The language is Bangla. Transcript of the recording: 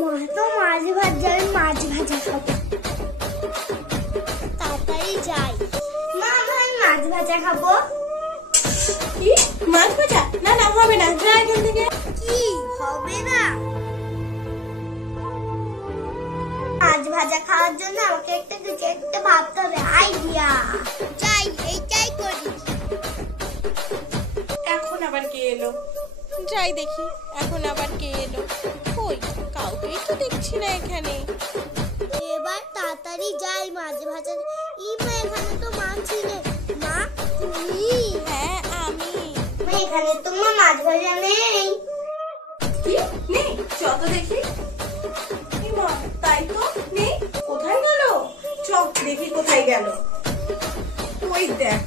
মা তো মাছ ভাজা, আমি মাছ ভাজা খাবো। তাড়াতাড়ি যাই। মা আমি মাছ ভাজা খাবো। কি মাছ ভাজা? না না হবে না, যা এখান থেকে। কি হবে না? মাছ ভাজা খাওয়ার জন্য আমাকে একটা কিছু একটা ভাবতে হবে, আইডিয়া। যাই, এইটাই করি। এখন আবার কে এলো? যাই দেখি এখন আবার কে এলো। কই কাউকেই তো দেখছি না এখানে। এবার তাড়াতাড়ি যাই মাছ ভাজা। মা এখানে তো মাছ নেই। মা তুমি? হ্যাঁ আমি। মা এখানে তো মা মাছ ভাজা নেই। কি নেই? চল তো দেখি। মা তাই তো নেই, কোথায় গেল? চল দেখি কোথায় গেল। ওই দেখ।